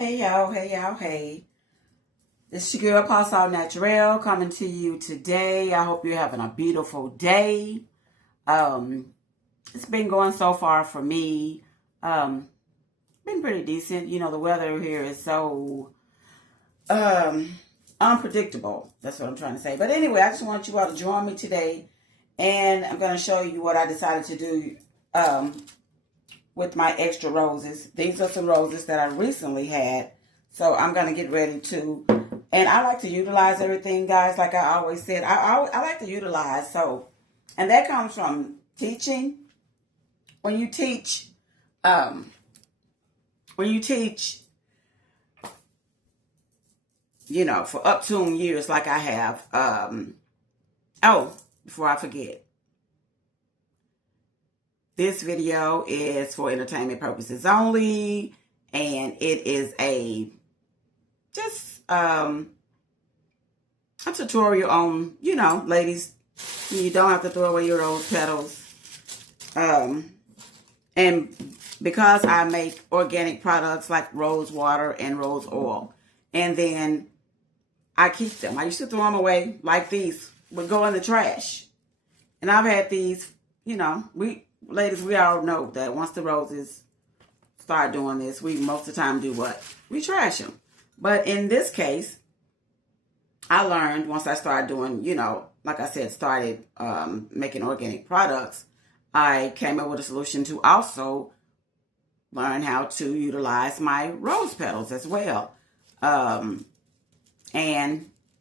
Hey y'all, hey y'all, hey. This is your girl, Paul Natural, coming to you today. I hope you're having a beautiful day. It's been going so far for me. Been pretty decent. You know, the weather here is so unpredictable. That's what I'm trying to say. But anyway, I just want you all to join me today. And I'm going to show you what I decided to do with my extra roses. These are some roses that I recently had. So I'm going to get ready to, and I like to utilize everything, guys. Like I always said, I like to utilize. So, and that comes from teaching. When you teach, you know, for up to years like I have. Oh, before I forget. This video is for entertainment purposes only, and it is just a tutorial on, you know, ladies, you don't have to throw away your rose petals. And because I make organic products like rose water and rose oil, and then I keep them. I used to throw them away like these would go in the trash. And I've had these, you know, ladies, we all know that once the roses start doing this, we most of the time do what? We trash them. But in this case, I learned once I started doing, you know, like I said, started making organic products, I came up with a solution to also learn how to utilize my rose petals as well. And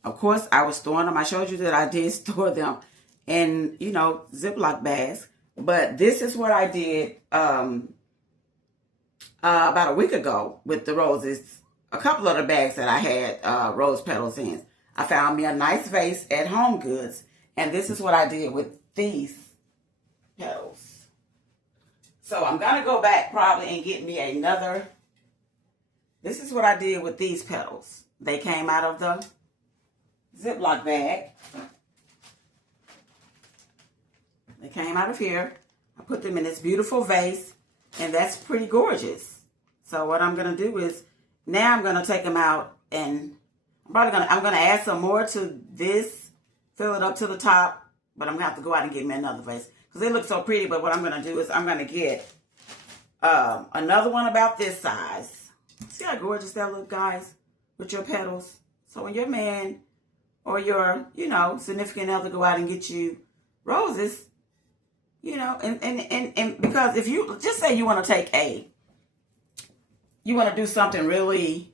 of course, I was storing them. I showed you that I did store them in, you know, Ziploc bags. But this is what I did about a week ago with the roses. A couple of the bags that I had rose petals in. I found me a nice vase at Home Goods. And this is what I did with these petals. So I'm going to go back probably and get me another. This is what I did with these petals. They came out of the Ziploc bag. They came out of here. I put them in this beautiful vase, and that's pretty gorgeous. So what I'm going to do is, now I'm going to take them out, and I'm going to add some more to this, fill it up to the top, but I'm going to have to go out and get me another vase, because they look so pretty. But what I'm going to do is I'm going to get another one about this size. See how gorgeous that look, guys, with your petals? So when your man or your, you know, significant other go out and get you roses, you know, and because if you, just say you want to you want to do something really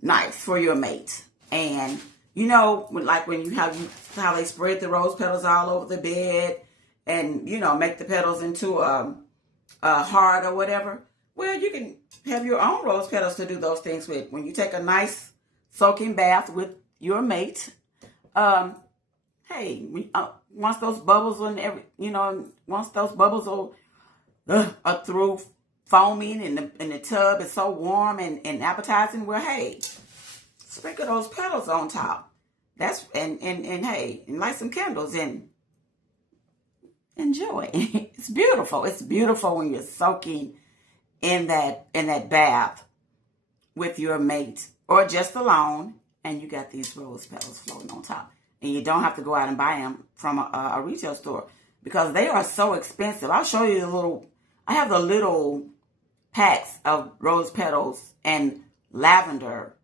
nice for your mate. And, you know, like when you have, how they spread the rose petals all over the bed and, you know, make the petals into a heart or whatever. Well, you can have your own rose petals to do those things with. When you take a nice soaking bath with your mate, hey, once those bubbles once those bubbles are through foaming and the tub is so warm and appetizing, well, hey, sprinkle those petals on top. That's and hey, and light some candles and enjoy. It's beautiful. It's beautiful when you're soaking in that bath with your mate or just alone, and you got these rose petals floating on top. And you don't have to go out and buy them from a retail store because they are so expensive. I'll show you I have the little packs of rose petals and lavender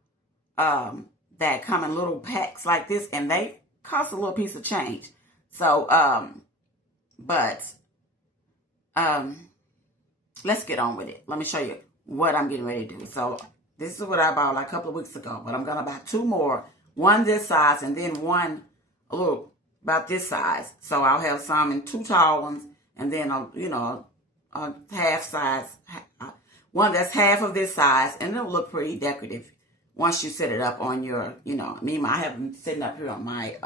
that come in little packs like this, and they cost a little piece of change. So, let's get on with it. Let me show you what I'm getting ready to do. So this is what I bought like a couple of weeks ago, but I'm going to buy two more. One this size and then one a little about this size. So I'll have some in two tall ones and then, a half size, one that's half of this size, and it'll look pretty decorative once you set it up on your, I have them sitting up here on my,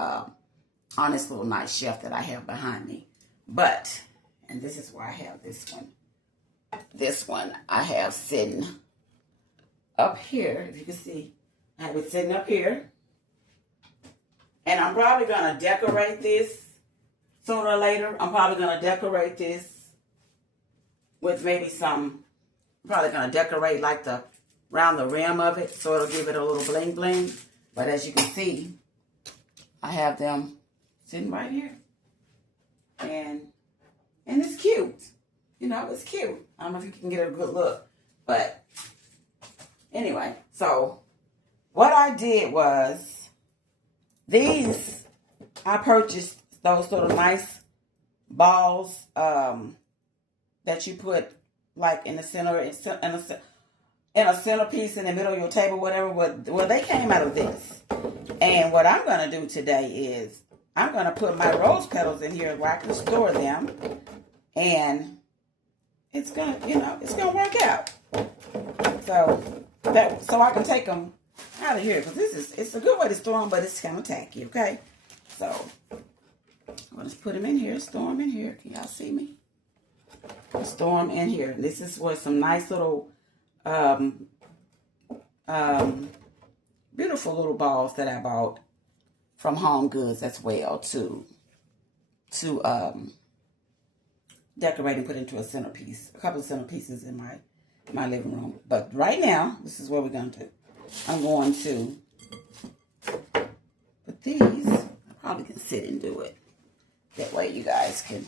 on this little nice shelf that I have behind me. But, and this is where I have this one. This one I have sitting up here, if you can see. I have it sitting up here. And I'm probably going to decorate this sooner or later. I'm probably going to decorate this with maybe I'm probably going to decorate like the around the rim of it, so it'll give it a little bling bling. But as you can see, I have them sitting right here. And it's cute. You know, it's cute. I don't know if you can get a good look. But anyway, so what I did was these, I purchased those sort of nice balls that you put like in the center, in a centerpiece in the middle of your table, whatever. Well, they came out of this. And what I'm going to do today is I'm going to put my rose petals in here where I can store them. And it's going to, you know, it's going to work out. So I can take them out of here. Because it's a good way to store them, but it's kind of tacky, okay? So I'll just put them in here, store them in here. Can y'all see me? Store them in here. This is where some nice little, beautiful little balls that I bought from Home Goods as well to decorate and put into a centerpiece. A couple of centerpieces in my living room. But right now, this is what we're going to do. I'm going to put these. I probably can sit and do it. That way you guys can.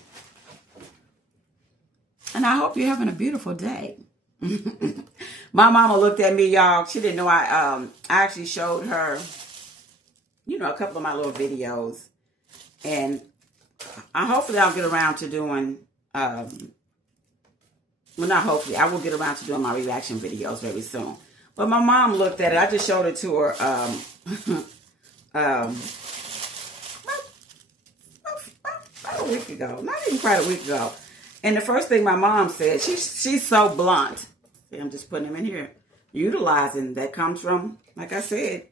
And I hope you're having a beautiful day. My mama looked at me, y'all. She didn't know I actually showed her, you know, a couple of my little videos. And hopefully I'll get around to doing, well, not hopefully, I will get around to doing my reaction videos very soon. But my mom looked at it. I just showed it to her about a week ago. Not even quite a week ago. And the first thing my mom said, she's so blunt. See, I'm just putting them in here. Utilizing, that comes from, like I said,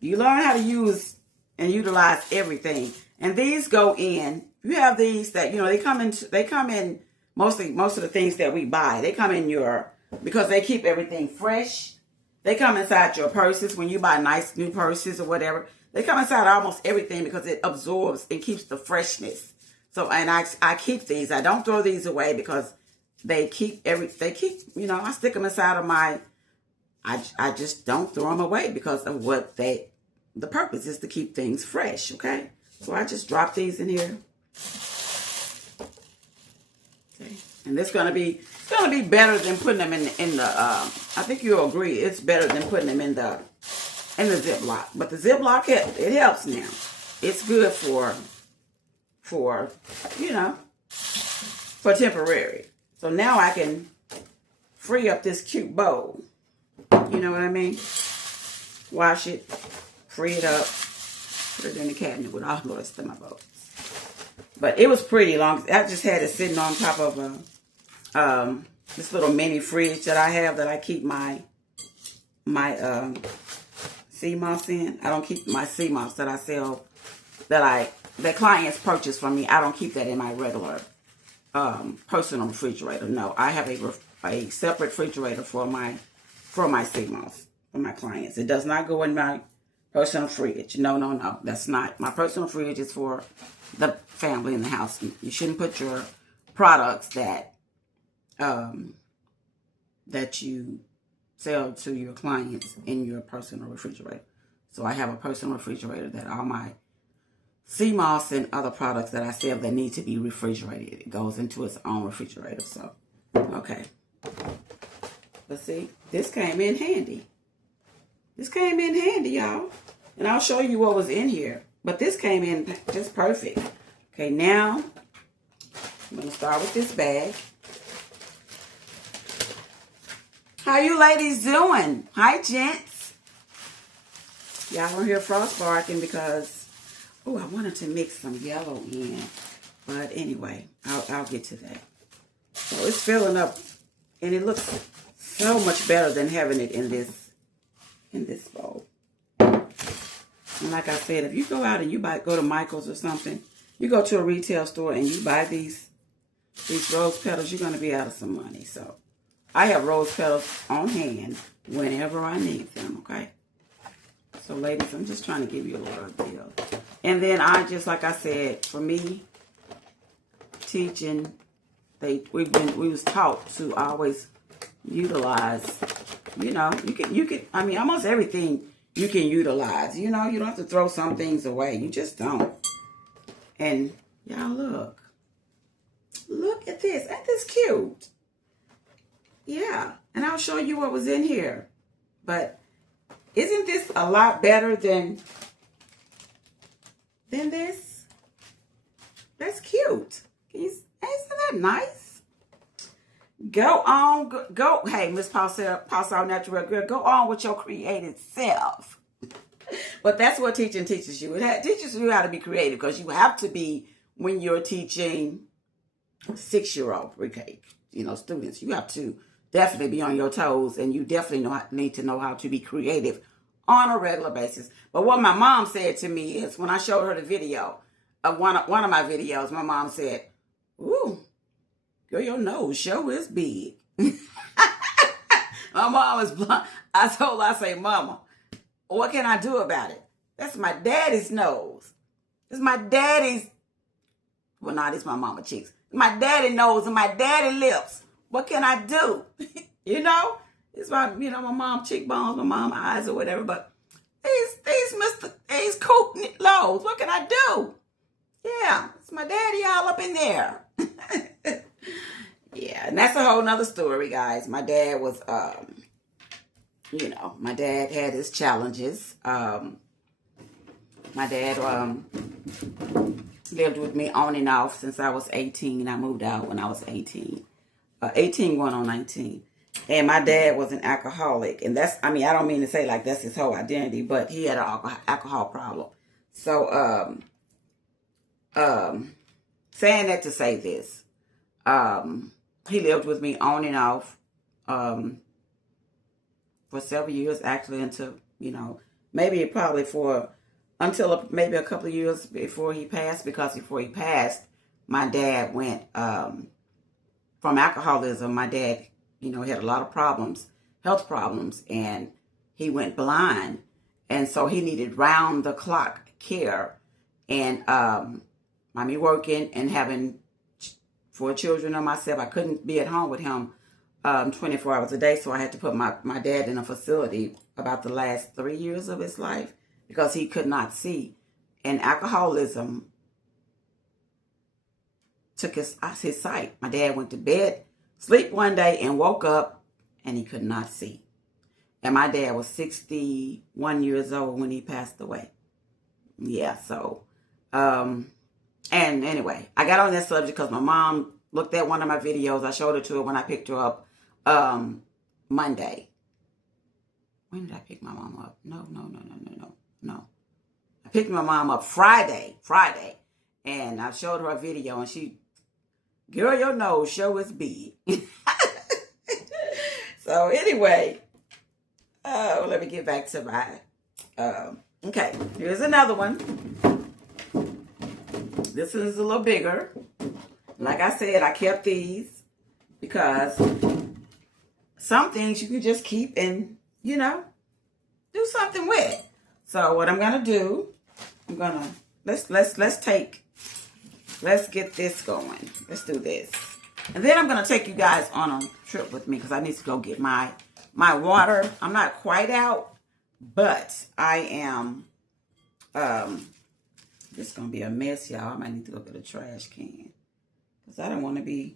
you learn how to use and utilize everything. And these go in, you have these that, you know, they come in most of the things that we buy. They come in because they keep everything fresh. They come inside your purses when you buy nice new purses or whatever. They come inside almost everything because it absorbs and keeps the freshness. So, and I keep these. I don't throw these away because they keep, you know, I stick them inside of I just don't throw them away because of the purpose is to keep things fresh, okay? So I just drop these in here. Okay. And it's gonna be better than putting them in the I think you'll agree it's better than putting them in the Ziploc. But the Ziploc, it helps now. It's good for you know, for temporary. So now I can free up this cute bowl. You know what I mean? Wash it, free it up, put it in the cabinet with all the rest of my bowls. But it was pretty long. I just had it sitting on top of this little mini fridge that I have that I keep my sea moss in. I don't keep my sea moss that I sell, that clients purchase from me. I don't keep that in my regular personal refrigerator. No, I have a separate refrigerator for my sea moss for my clients. It does not go in my personal fridge. No. That's not. My personal fridge is for the family in the house. You shouldn't put your products that you sell to your clients in your personal refrigerator. So I have a personal refrigerator that all my sea moss and other products that I sell that need to be refrigerated, it goes into its own refrigerator. So, okay. But see, this came in handy. This came in handy, y'all. And I'll show you what was in here. But this came in just perfect. Okay, now I'm going to start with this bag. How you ladies doing? Hi, gents. Y'all are here frost barking because, oh, I wanted to mix some yellow in. But anyway, I'll get to that. So it's filling up, and it looks so much better than having it in this bowl. And like I said, if you go out and you go to Michael's or something, you go to a retail store and you buy these rose petals, you're going to be out of some money. So I have rose petals on hand whenever I need them, okay? So ladies, I'm just trying to give you a little deal. And then like I said, for me, teaching, we was taught to always utilize you know, I mean, almost everything you can utilize. You know, you don't have to throw some things away. You just don't. And y'all look. Look at this. Ain't this cute? Yeah. And I'll show you what was in here. But isn't this a lot better than this? That's cute. Isn't that nice? Go on. Go. Hey, Msz.P.O.S All Natural Girl. Go on with your creative self. But that's what teaching teaches you. It teaches you how to be creative, because you have to be, when you're teaching 6-year-old pre-K, you know, students. You have to definitely be on your toes, and you definitely need to know how to be creative on a regular basis. But what my mom said to me is, when I showed her the video of one of my videos, my mom said, "Ooh, girl, your nose sure is big." My mom was blunt. I told her, I say, "Mama, what can I do about it? That's my daddy's nose. It's my daddy's, well, not it's my mama cheeks. My daddy nose and my daddy lips. What can I do?" You know? It's my, you know, my mom cheekbones, my mom eyes or whatever, but these cool lows. What can I do? Yeah, it's my daddy all up in there. Yeah, and that's a whole nother story, guys. My dad was, you know, my dad had his challenges. My dad lived with me on and off since I was 18. I moved out when I was 18. 18 going on 19. And my dad was an alcoholic. And that's, I mean, I don't mean to say like that's his whole identity, but he had an alcohol problem. So, saying that to say this, he lived with me on and off, for several years, actually, until, you know, until maybe a couple of years before he passed, because before he passed, my dad went, from alcoholism. My dad, you know, had a lot of problems, health problems, and he went blind. And so he needed round the clock care. And, me working and having 4 children on myself, I couldn't be at home with him 24 hours a day. So I had to put my dad in a facility about the last 3 years of his life, because he could not see. And alcoholism took his sight. My dad went to bed, sleep one day, and woke up, and he could not see. And my dad was 61 years old when he passed away. Yeah, so, and anyway, I got on that subject because my mom looked at one of my videos. I showed it to her when I picked her up Monday. When did I pick my mom up? No. I picked my mom up Friday. And I showed her a video, and she, girl, your nose sure is big. So anyway, let me get back to my, okay, here's another one. This is a little bigger. Like I said, I kept these because some things you can just keep and, you know, do something with. So what I'm going to do, I'm going to, let's get this going. Let's do this. And then I'm going to take you guys on a trip with me because I need to go get my water. I'm not quite out, but I am, this is going to be a mess, y'all. I might need to go get a trash can because I don't want to be,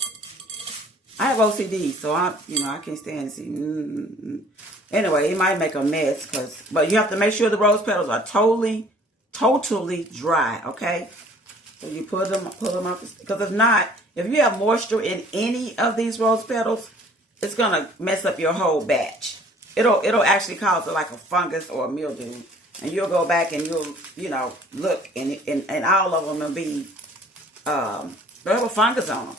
I have OCD, so I can't stand to see. Anyway, it might make a mess, but you have to make sure the rose petals are totally dry, okay? So you pull them up, because if not, if you have moisture in any of these rose petals, it's gonna mess up your whole batch. It'll actually cause like a fungus or a mildew, and you'll go back and you'll look, and all of them will be they'll have a fungus on them.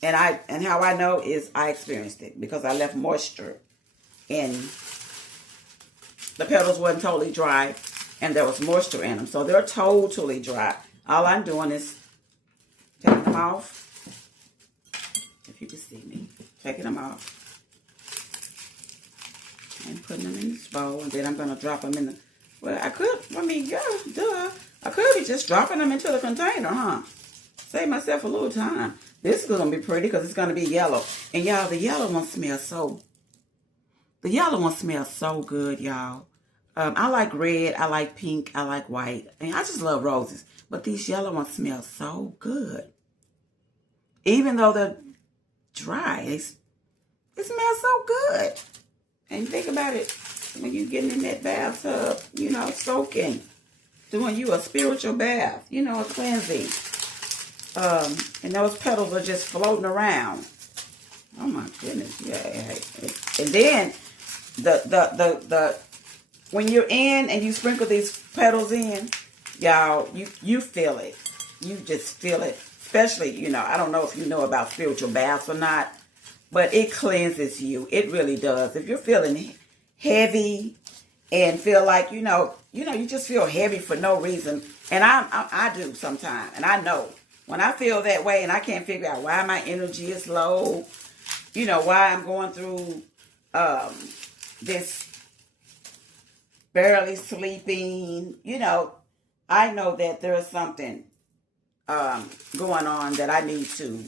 And how I know is I experienced it because I left moisture in the petals. Wasn't totally dry, and there was moisture in them, so they're totally dry. All I'm doing is taking them off. If you can see me, taking them off and putting them in this bowl, and then I'm gonna drop them in the. Well, I could be just dropping them into the container, huh? Save myself a little time. This is gonna be pretty because it's gonna be yellow, and y'all, the yellow one smells so The yellow one smells so good, y'all. I like red, I like pink, I like white. And I just love roses. But these yellow ones smell so good. Even though they're dry, it smells so good. And think about it, when you're getting in that bathtub, you know, soaking, doing you a spiritual bath, you know, a cleansing. And those petals are just floating around. Oh my goodness, yeah. And then when you're in and you sprinkle these petals in, y'all, you feel it. You just feel it. Especially, you know, I don't know if you know about spiritual baths or not, but it cleanses you. It really does. If you're feeling heavy and feel like, you just feel heavy for no reason. And I do sometimes. And I know when I feel that way and I can't figure out why my energy is low, you know, why I'm going through this barely sleeping, you know, I know that there is something going on that I need to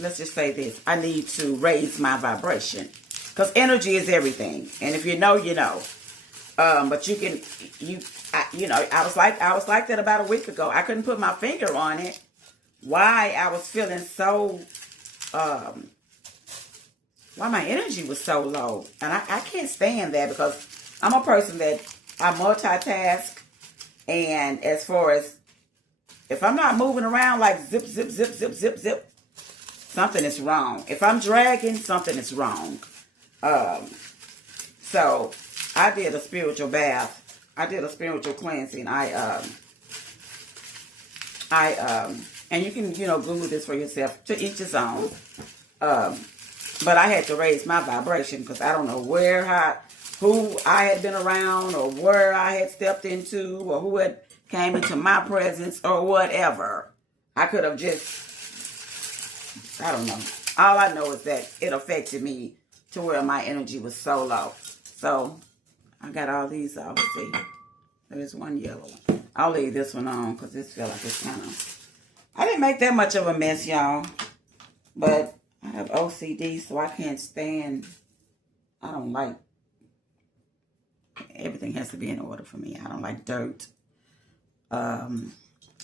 let's just say this. I need to raise my vibration. Because energy is everything. And if you know, you know. But I was like that about a week ago. I couldn't put my finger on it. Why I was feeling so, why my energy was so low. And I can't stand that because I'm a person that I multitask. And as far as, if I'm not moving around like zip, zip, zip, zip, zip, zip, something is wrong. If I'm dragging, something is wrong. So I did a spiritual bath. I did a spiritual cleansing. And you can, Google this for yourself, to each his own. But I had to raise my vibration because I don't know who I had been around or where I had stepped into or who had came into my presence or whatever. I could have I don't know. All I know is that it affected me to where my energy was so low. So I got all these off. See, there's one yellow one. I'll leave this one on because this feel like it's kind of... I didn't make that much of a mess, y'all. But I have OCD, so I can't stand... I don't like... Everything has to be in order for me. I don't like dirt. I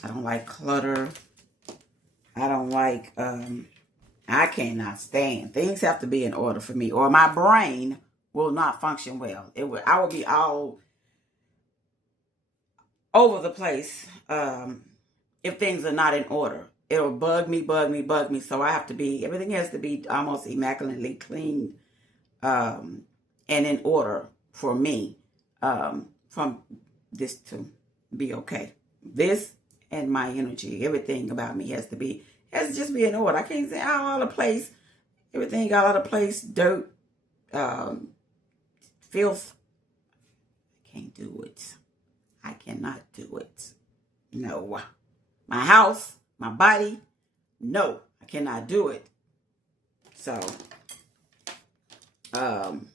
don't like clutter. I don't like... I cannot stand. Things have to be in order for me, or my brain will not function well. I will be all over the place if things are not in order. It'll bug me. So I have to be, everything has to be almost immaculately clean and in order for me from this to be okay. This and my energy, everything about me has to just be in order. I can't say all out of place. Everything all out of place. Dirt, filth. I can't do it. I cannot do it. No. My house, my body, no, I cannot do it. So I'm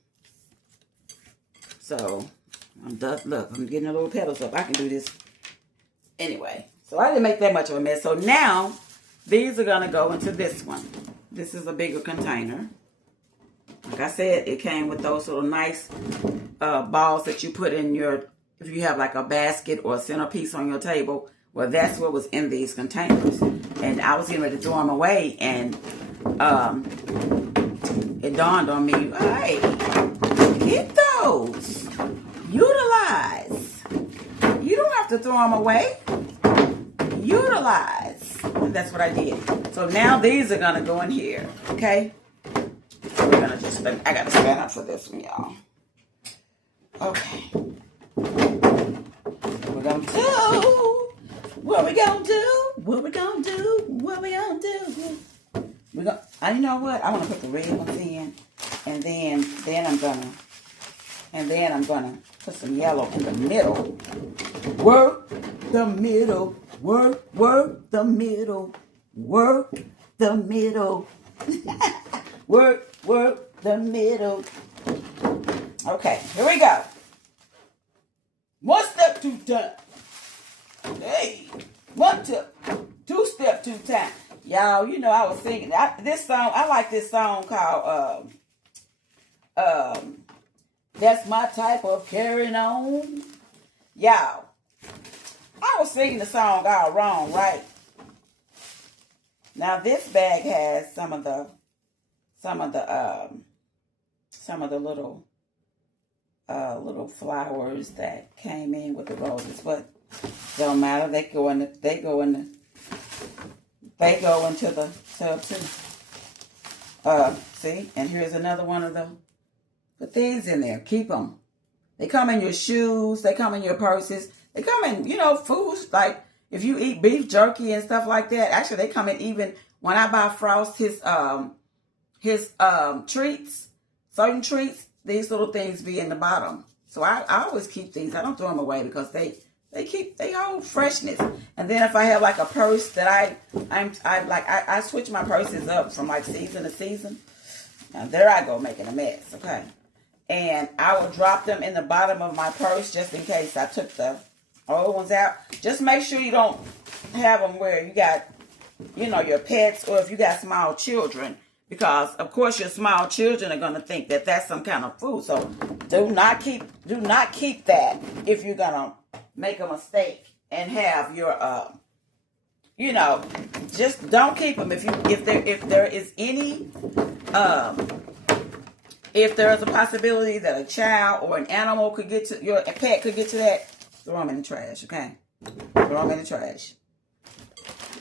done. Look, I'm getting a little petals up. I can do this anyway. So I didn't make that much of a mess. So now these are going to go into this one. This is a bigger container. Like I said, it came with those little nice balls that you put in if you have like a basket or a centerpiece on your table. Well, that's what was in these containers. And I was getting ready to throw them away. And it dawned on me, hey, get those. Utilize. You don't have to throw them away. Utilize. And that's what I did. So now these are going to go in here. Okay? We're going to I got to stand up for this one, y'all. Okay. We're going to do... What we gonna do? You know what? I want to put the red ones in, and then I'm gonna put some yellow in the middle. Work the middle. Work the middle. Work the middle. work the middle. Okay, here we go. 1 step, 2 time. Hey, 1 step, 2 step, 2 time. Y'all, you know, I was singing this song. I like this song called That's My Type of Carrying On. Y'all, I was singing the song all wrong, right? Now this bag has some of the little little flowers that came in with the roses, but don't matter. They go into the tub too. See, and here's another one of the things in there. Keep them. They come in your shoes. They come in your purses. They come in, you know, foods like if you eat beef jerky and stuff like that. Actually, they come in even when I buy Frost his treats, certain treats. These little things be in the bottom. So I always keep things. I don't throw them away because they hold freshness. And then if I have like a purse that I switch my purses up from like season to season. Now there I go making a mess. Okay. And I will drop them in the bottom of my purse just in case I took the old ones out. Just make sure you don't have them where you got, you know, your pets or if you got small children. Because, of course, your small children are going to think that that's some kind of food. So do not keep that if you're going to make a mistake and have your, you know, just don't keep them. If there is any, if there is a possibility that a child or an animal could get to, a pet could get to that, throw them in the trash, okay? Throw them in the trash.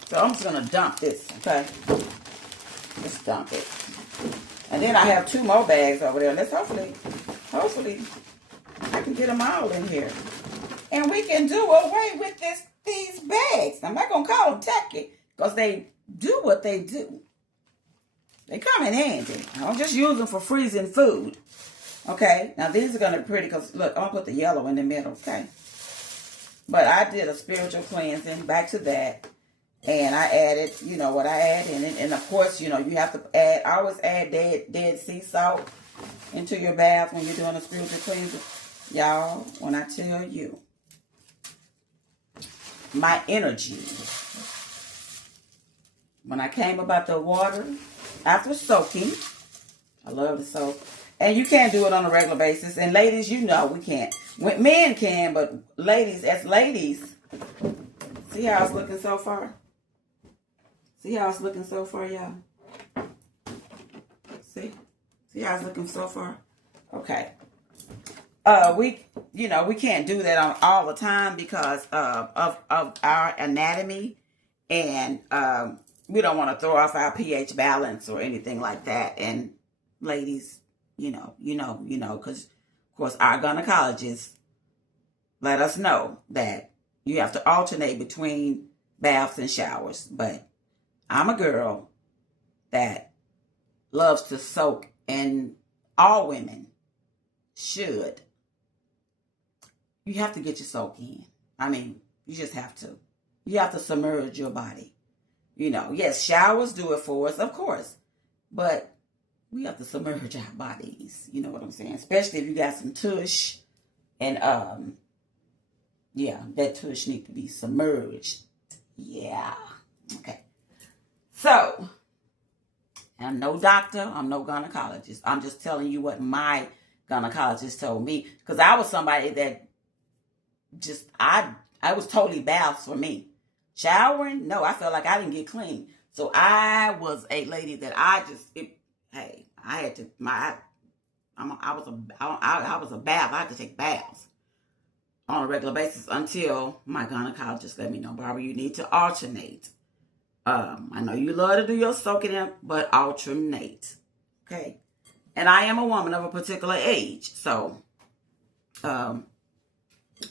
So I'm just going to dump this, okay? Just dump it. And then I have 2 more bags over there. Let's hopefully I can get them all in here. And we can do away with these bags. I'm not going to call them tacky because they do what they do. They come in handy. I don't just use them for freezing food. Okay. Now these are going to be pretty because look, I'm going to put the yellow in the middle. Okay. But I did a spiritual cleansing. Back to that. And I added, you know, what I add in it. And of course, you know, you have to add, I always add dead sea salt into your bath when you're doing a spiritual cleansing. Y'all, when I tell you, my energy, when I came about the water, after soaking, I love to soak. And you can't do it on a regular basis. And ladies, you know we can't. Men can, but ladies, as ladies, see how it's looking so far? See how it's looking so far, y'all? See how it's looking so far? Okay. We can't do that on all the time because of our anatomy, and we don't want to throw off our pH balance or anything like that. And ladies, you know, because of course our gynecologists let us know that you have to alternate between baths and showers. But I'm a girl that loves to soak, and all women should. You have to get your soak in. I mean, you just have to. You have to submerge your body. You know, yes, showers do it for us, of course. But we have to submerge our bodies. You know what I'm saying? Especially if you got some tush. And, yeah, that tush needs to be submerged. Yeah. Okay. So, I'm no doctor. I'm no gynecologist. I'm just telling you what my gynecologist told me. Because I was somebody that just, I was totally baths for me. Showering? No, I felt like I didn't get clean. So I was a lady that I had to, I was a bath. I had to take baths on a regular basis until my gynecologist let me know, Barbara, you need to alternate. I know you love to do your soaking in, but alternate. Okay. And I am a woman of a particular age. So,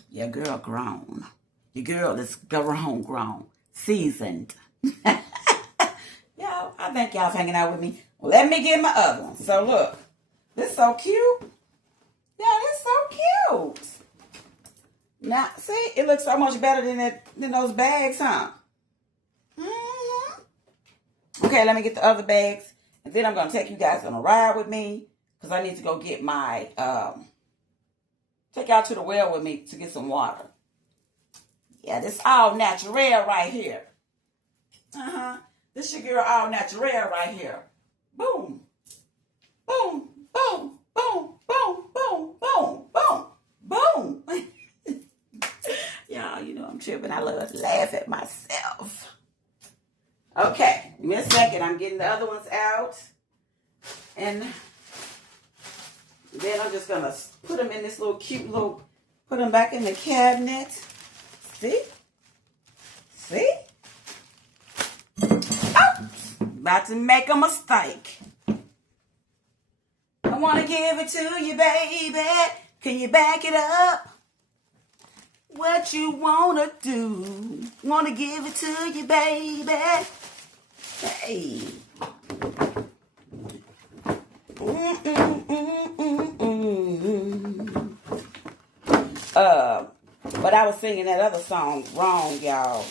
your girl grown. Your girl is grown, seasoned. Y'all, I thank y'all for hanging out with me. Well, let me get my other one. So look, this is so cute. Yeah, this is so cute. Now, see, it looks so much better than those bags, huh? Mm-hmm. Okay, let me get the other bags. And then I'm going to take you guys on a ride with me. Because I need to go get my, take y'all to the well with me to get some water. Yeah, this all natural right here. This your girl all natural right here. Boom. Boom. Boom. Boom. Boom. Boom. Boom. Boom. Boom. Y'all, you know I'm tripping. I love to laugh at myself. Okay. Give me a second. I'm getting the other ones out. And then I'm just going to put them in this little cute little, put them back in the cabinet. See? See? Oh, about to make a mistake. I want to give it to you, baby. Can you back it up? What you want to do? Want to give it to you, baby. Hey. But I was singing that other song wrong, y'all.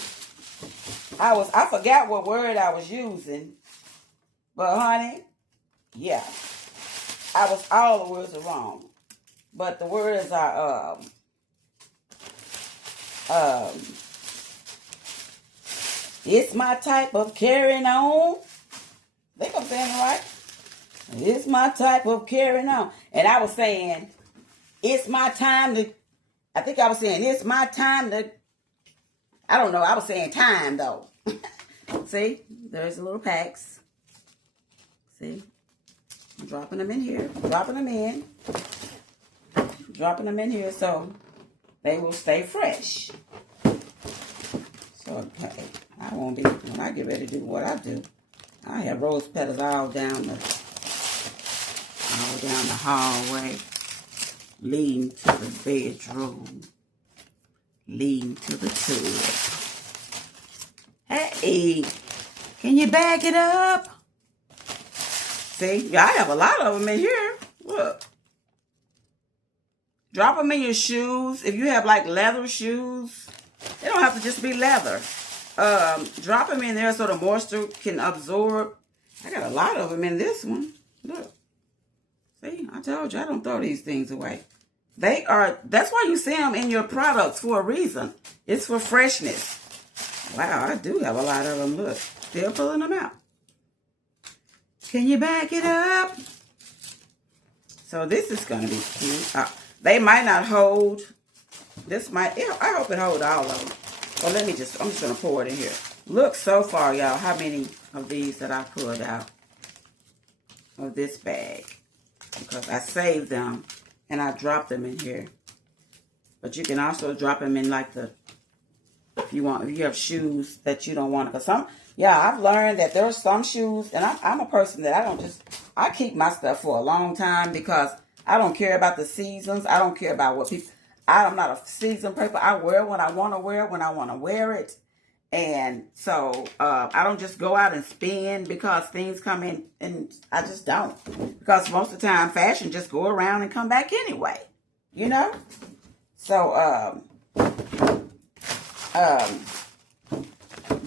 I forgot what word I was using. But honey, yeah. All the words are wrong. But the words are it's my type of carrying on. I think I'm saying it right. It's my type of carrying on. And I was saying, it's my time to, I think I was saying, it's my time to, I don't know. I was saying time, though. See? There's the little packs. See? I'm dropping them in here. Dropping them in. Dropping them in here so they will stay fresh. So, okay. I won't be, when I get ready to do what I do, I have rose petals all down the hallway, leading to the bedroom, leading to the tub. Hey, can you back it up? See, I have a lot of them in here. Look. Drop them in your shoes. If you have like leather shoes, they don't have to just be leather. Drop them in there so the moisture can absorb. I got a lot of them in this one. Look. See, I told you I don't throw these things away. That's why you see them in your products for a reason. It's for freshness. Wow, I do have a lot of them. Look, still pulling them out. Can you back it up? So this is going to be cute. They might not hold. This might, I hope it holds all of them. Well, I'm just going to pour it in here. Look so far, y'all, how many of these that I pulled out of this bag. Because I saved them and I dropped them in here. But you can also drop them in like if you have shoes that you don't want. Because I've learned that there are some shoes, and I'm a person that I keep my stuff for a long time because I don't care about the seasons. I don't care about what people, I'm not a season paper. I wear what I want to wear when I want to wear it. And so I don't just go out and spend because things come in, and I just don't. Because most of the time, fashion just go around and come back anyway, you know? So,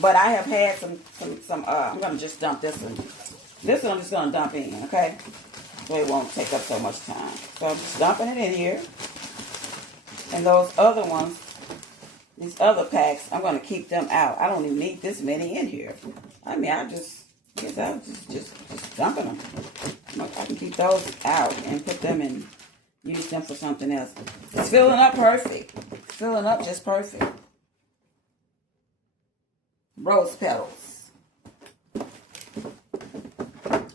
but I have had some I'm going to just dump this one. This one I'm just going to dump in, okay? So it won't take up so much time. So I'm just dumping it in here. And those other ones, these other packs, I'm going to keep them out. I don't even need this many in here. I mean, I just dumping them. I can keep those out and put them in, use them for something else. It's filling up perfect. It's filling up just perfect. Rose petals.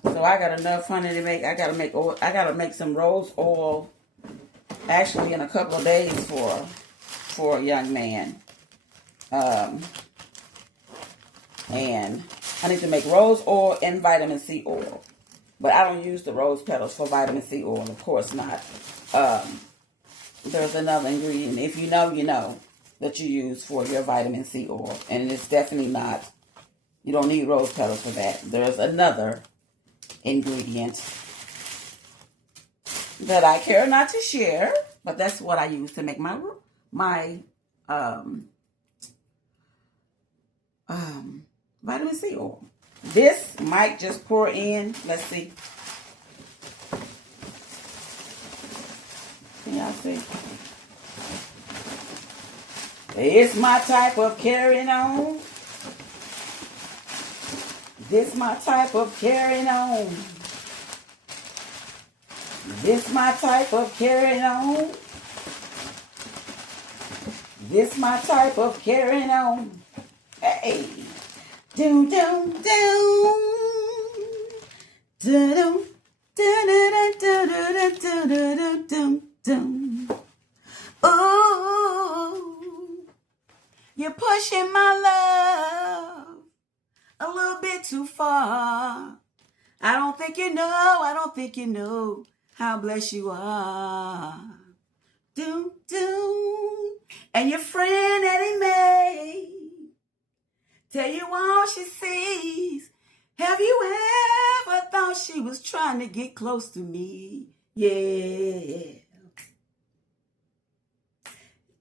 So I got enough honey to make. I gotta make some rose oil. Actually, in a couple of days for a young man. And I need to make rose oil and vitamin C oil. But I don't use the rose petals for vitamin C oil. Of course not. There's another ingredient. If you know, you know, that you use for your vitamin C oil. And it's definitely not, you don't need rose petals for that. There's another ingredient that I care not to share, but that's what I use to make my vitamin C oil. This might just pour in. Let's see. Can y'all see? It's my type of carrying on. This my type of carrying on. This my type of carrying on. This my type of carrying on. Hey. Doom, doom, doom. Doom, doom, doom, doom, doom, doom. Ooh, you're pushing my love a little bit too far. I don't think you know how blessed you are. Doom, doom. And your friend Eddie Mae tell you all she sees. Have you ever thought she was trying to get close to me? Yeah.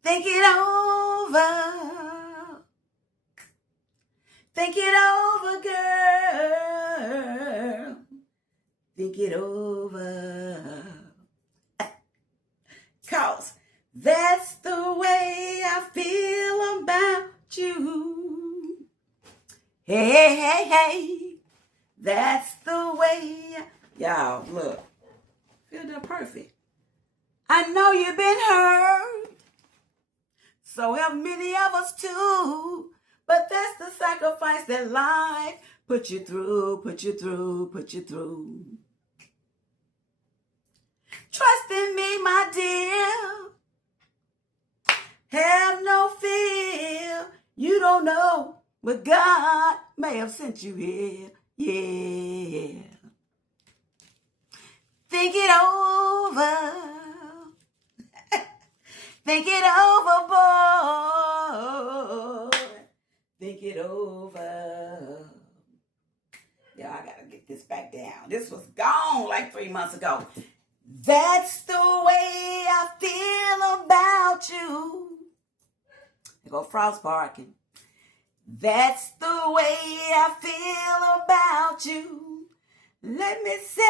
Think it over. Think it over, girl. Think it over. 'Cause that's the way I feel about you. Hey, hey, hey, hey. That's the way. Y'all, look. Feel that perfect. I know you've been hurt. So have many of us too. But that's the sacrifice that life put you through, put you through, put you through. Trust in me, my dear. Have no fear. You don't know, but God may have sent you here. Yeah. Think it over. Think it over, boy. Think it over. Y'all, I gotta get this back down. This was gone like 3 months ago. That's the way I feel about you. There go Frost barking. That's the way I feel about you. Let me say.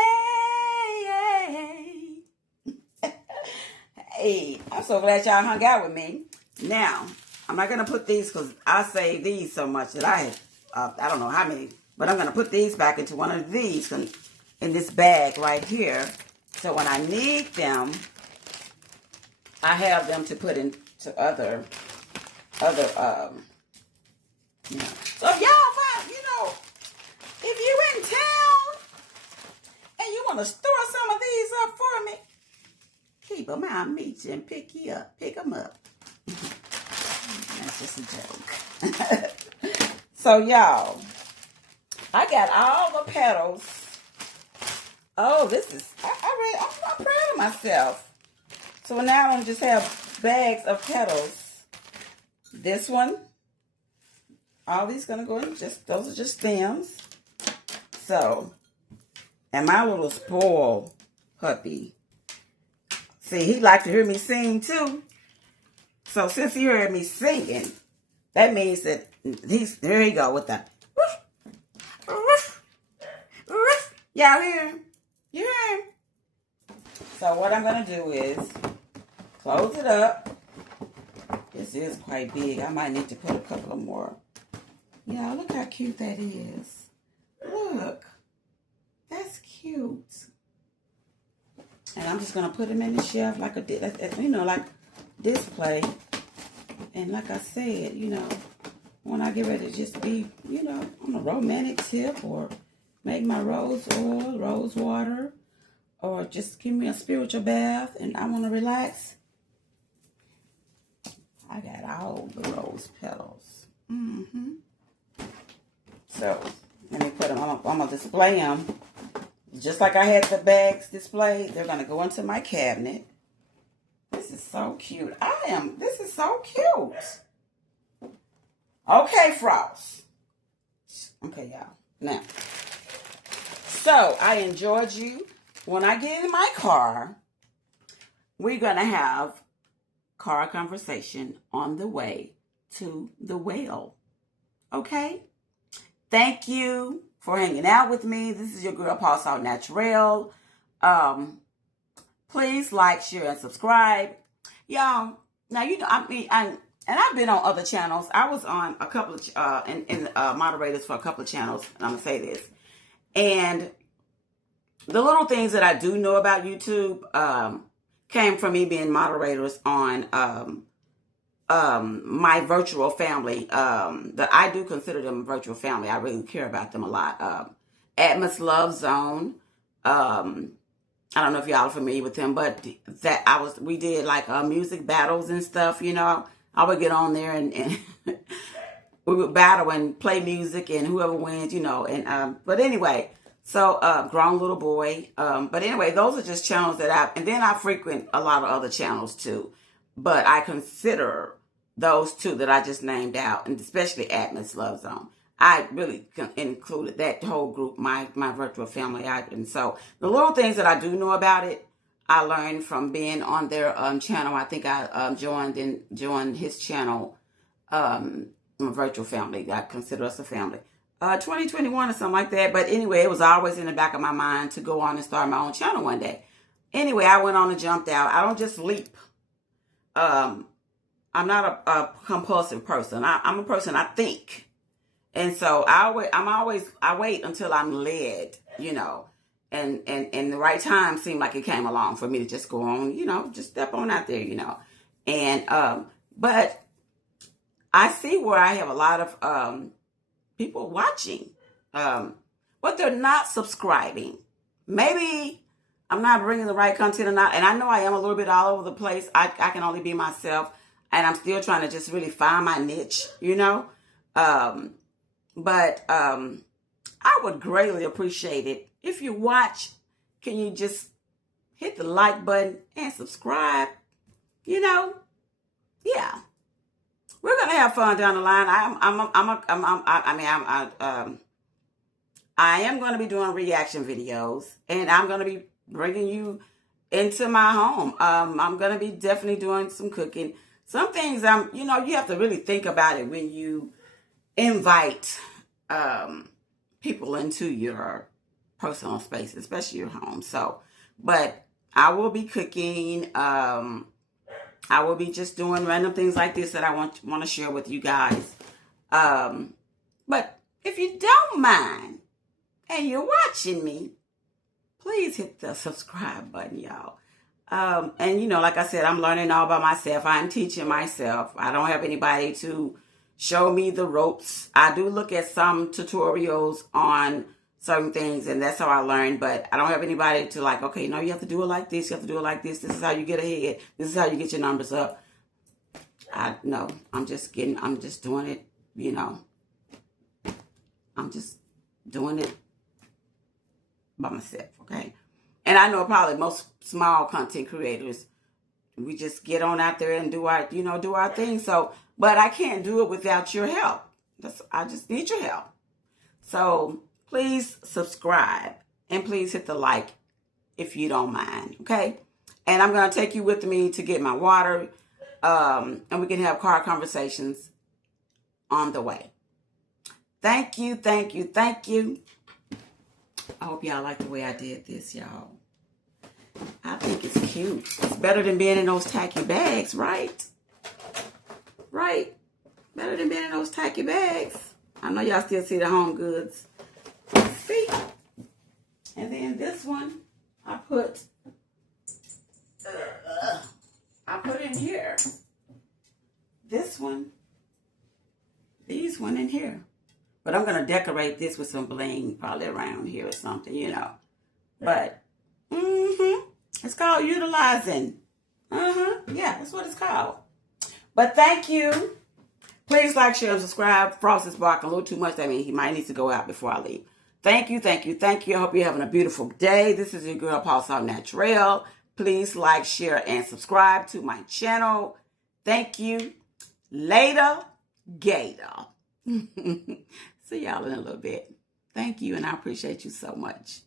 Hey, I'm so glad y'all hung out with me. Now, I'm not going to put these because I save these so much that I don't know how many, but I'm going to put these back into one of these in this bag right here. So when I need them, I have them to put into other, So if y'all find, if you in town and you want to store some of these up for me, keep them. I'll meet you and pick you up. Pick them up. That's just a joke. So, y'all, I got all the petals. Oh, this is, I'm proud of myself. So now I don't just have bags of petals. This one, all these gonna go in, those are just stems. So, and my little spoiled puppy, see, he liked to hear me sing too. So since he heard me singing, that means that here he go with the woof, woof, woof. Y'all hear him? You hear him? So what I'm gonna do is close it up. This is quite big. I might need to put a couple of more. Yeah, look how cute that is. Look, that's cute. And I'm just gonna put them in the shelf like like display. And like I said, when I get ready to just be, on a romantic tip or make my rose oil, rose water, or just give me a spiritual bath and I want to relax, I got all the rose petals. So, let me put them, I'm going to display them. Just like I had the bags displayed, they're going to go into my cabinet. This is so cute. This is so cute. Okay, Frost. Okay, y'all. Now, so I enjoyed you. When I get in my car, we're going to have car conversation on the way to the well. Okay? Thank you for hanging out with me. This is your girl, Pulse Out Natural. Please like, share, and subscribe. Y'all, now, and I've been on other channels. I was on a couple of moderators for a couple of channels, and I'm gonna say this. And the little things that I do know about YouTube came from me being moderators on my virtual family. That I do consider them a virtual family. I really care about them a lot. Atmos Love Zone. I don't know if y'all are familiar with them, but we did like music battles and stuff, you know. I would get on there and we would battle and play music, and whoever wins, you know. And but anyway, so Grown Little Boy. But anyway, those are just channels and then I frequent a lot of other channels too. But I consider those two that I just named out, and especially Atmos Love Zone. I really included that whole group, my virtual family. And so the little things that I do know about it, I learned from being on their channel. I think I joined his channel, my virtual family. I consider us a family. 2021 or something like that. But anyway, it was always in the back of my mind to go on and start my own channel one day. Anyway, I went on and jumped out. I don't just leap. I'm not a compulsive person. I'm a person, I think. And so I wait until I'm led, you know, and the right time seemed like it came along for me to just go on, you know, just step on out there, you know. And, but I see where I have a lot of, people watching, but they're not subscribing. Maybe I'm not bringing the right content or not. And I know I am a little bit all over the place. I can only be myself, and I'm still trying to just really find my niche, you know. But I would greatly appreciate it if you watch. Can you just hit the like button and subscribe? You know, yeah, we're gonna have fun down the line. I am gonna be doing reaction videos, and I'm gonna be bringing you into my home. I'm gonna be definitely doing some cooking. Some things you know, you have to really think about it when you invite people into your personal space, especially your home. So, but I will be cooking. I will be just doing random things like this that I want to share with you guys. But if you don't mind and you're watching me, please hit the subscribe button, y'all. And you know, like I said, I'm learning all by myself. I'm teaching myself. I don't have anybody to show me the ropes. I do look at some tutorials on certain things, and that's how I learn, but I don't have anybody to like, okay, no, you have to do it like this, you have to do it like this, this is how you get ahead, this is how you get your numbers up. I'm just doing it, you know. I'm just doing it by myself, okay? And I know probably most small content creators, we just get on out there and do our thing. So, but I can't do it without your help. I just need your help. So please subscribe and please hit the like if you don't mind, okay? And I'm going to take you with me to get my water, and we can have car conversations on the way. Thank you, thank you, thank you. I hope y'all like the way I did this, y'all. I think it's cute. It's better than being in those tacky bags, right? Right? Better than being in those tacky bags. I know y'all still see the Home Goods. See? And then this one, I put in here. This one, these one in here. But I'm going to decorate this with some bling probably around here or something, you know. But, it's called utilizing. Yeah, that's what it's called. But thank you. Please like, share, and subscribe. Frost is barking a little too much. That means he might need to go out before I leave. Thank you, thank you, thank you. I hope you're having a beautiful day. This is your girl, Paul Naturel. Please like, share, and subscribe to my channel. Thank you. Later, Gator. See y'all in a little bit. Thank you, and I appreciate you so much.